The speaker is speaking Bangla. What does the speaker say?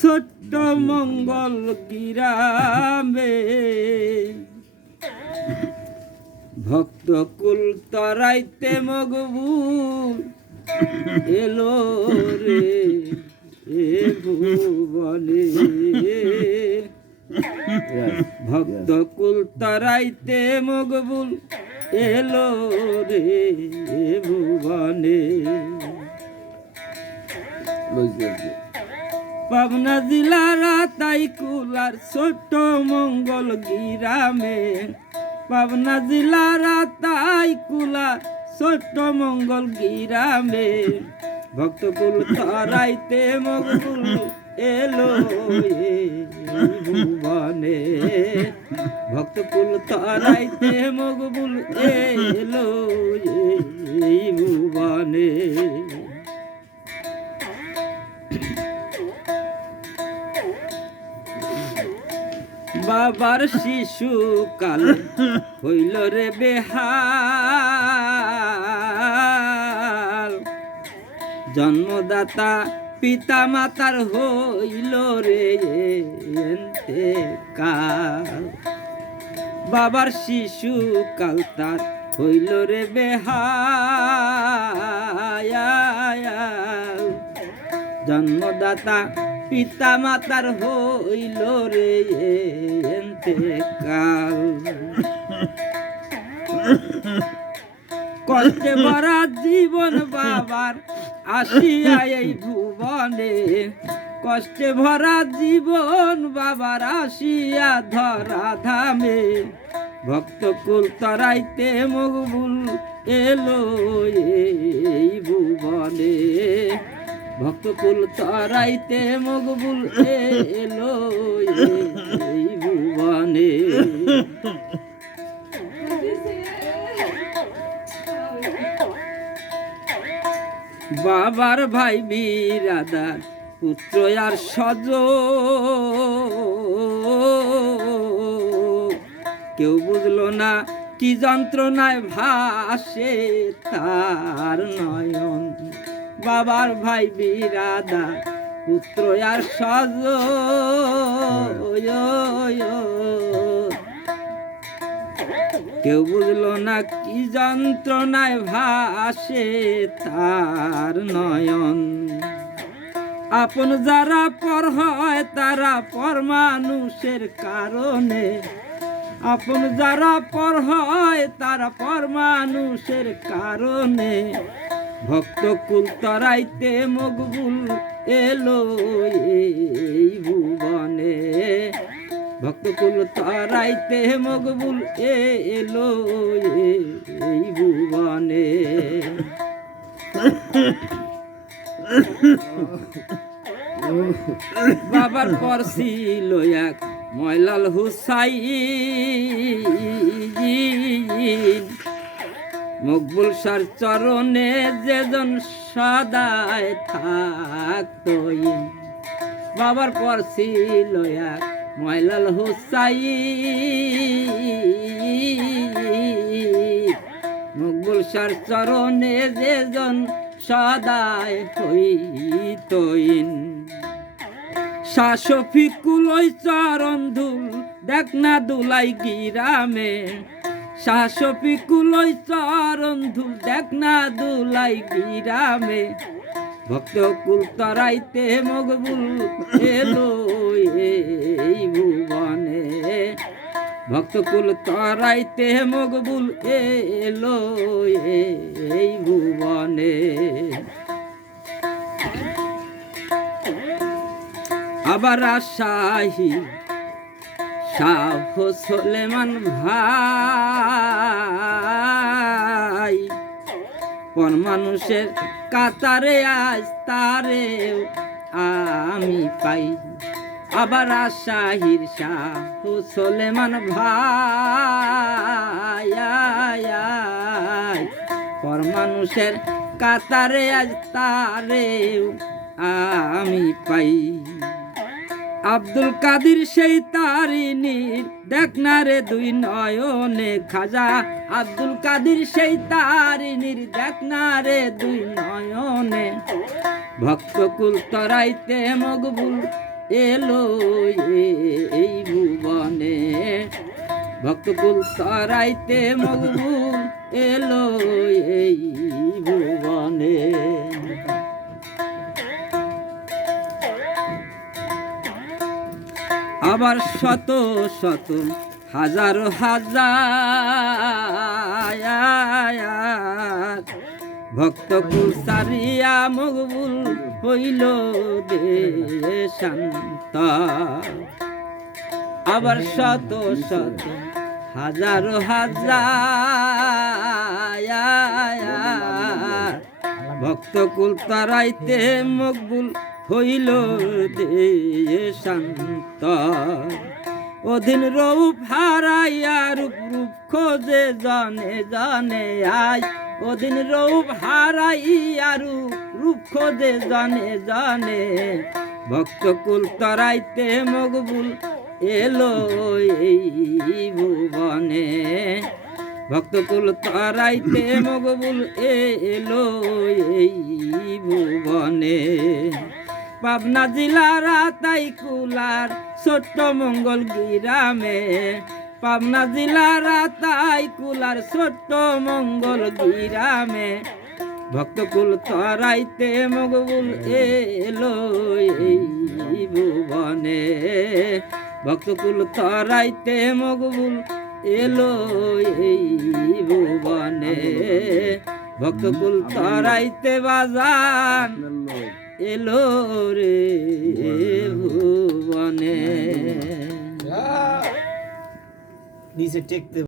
ছোট্ট মঙ্গল গ্রামে ভক্ত কুল তরাইতে মকবুল এলো রে এ ভুবনে। ভক্ত কুল তরাইতে মকবুল এলো রে এ ভুবনে। পাবনা জেলার আতাইকুলার ছোট্ট মঙ্গল গ্রামে, পাবনা জেলার আতাইকুলা ছোট্ট মঙ্গল গ্রামে ভক্তকুল তরাইতে মকবুল এলো এই ভুবনে। ভক্তকুল তরাইতে মকবুল এলো এই ভুবনে। বাবার শিশু কাল হইল রে বেহাল, জন্মদাতা পিতা মাতার হইল রে ইন্তেকাল। বাবার শিশু কাল তার হইল রে বেহাল, জন্মদাতা পিতা মাতার হইল রে ইন্তেকাল। কষ্টে ভরা জীবন বাবার আসিয়া এই ভুবনে, কষ্টে ভরা জীবন বাবার আসিয়া ধরা ধামে ভক্তকুল তরাইতে মকবুল এলো এই ভুবনে। ভক্তকুল তরাইতে মকবুল এলো এই ভুবনে। বাবার ভাই বিরাদার পুত্র আর সজ, কেউ বুঝলো না কি যন্ত্রণায় ভাসে তার নয়ন। বাবার ভাই বিরাদার পুত্র আর সজ, কেউ বুঝলো না কি যন্ত্রণায় ভাসে তার নয়ন। আপন যারা পর হয় তারা পর মানুষের কারণে, আপন যারা পর হয় তারা পর মানুষের কারণে ভক্তকুল তরাইতে মকবুল এলো এই ভুবনে। ভক্তকুল তরাইতে মকবুল এলো এই ভুবনে। বাবার পর ছিল এক ময়লাল হুসাইন, মকবুল সার চরণে যেজন সদায় থাকতো। বাবার পর ছিল এক ময়লাল হুসাইন, মকবুল সার চরণে যেজন সদায় হইতইন। শাহ শফিকুল ওই চরণ ধুল দেখ না দুলাই গ্রামে, শাহ শফিকুল ওই চরণ ধুল দেখ না দুলাই গ্রামে ভক্তকুল তরাইতে মকবুল এলো এই ভুবনে। ভক্তকুল তরাইতে মকবুল এলো এই ভুবনে। আবার আশাহি শাহ সুলেমান ভাই, পর মানুষের কাতারে আজ তারে আমি পাই। আবার আশাহির শাহ সুলেমান ভাই, পর মানুষের কাতারে আজ তারে আমি পাই। আব্দুল কাদির সেই তারিনীর দেখ না রে দুই নয়নে খাজা, আব্দুল কাদির সেই তারিনীর দেখ না রে দুই নয়নে ভক্তকুল তরাইতে মকবুল এলো এই ভুবনে, ভক্তকুল তরাইতে মকবুল এলো এই ভুবনে। আবার শত শত হাজার হাজার ভক্তকুল সারিয়া মকবুল হইল দেশান্তর। আবার শত শত হাজার হাজার ভক্তকুল তরাইতে মকবুল হইল দেশান্তর। অধীন রূপ হারাইয়া রূপ রূপ খোঁজে জানে জানে আয়, অধীন রূপ হারাইয়া রূপ রূপ খোঁজে জানে জানে, ভক্তকুল তরাইতে মকবুল এলো এই ভুবনে, ভক্তকুল তরাইতে মকবুল এলো এই ভুবনে। পাবনা জেলার আতাইকুলার ছোট্ট মঙ্গল গ্রামে, পাবনা জেলার আতাইকুলার ছোট্ট মঙ্গল গ্রামে, ভক্তকুল তরাইতে মকবুল এলো এই ভুবনে, ভক্তকুল তরাইতে মকবুল এলো এই ভুবনে, ভক্তকুল তরাইতে বাজান এলো রে ভুবনে। নিচে টেকতে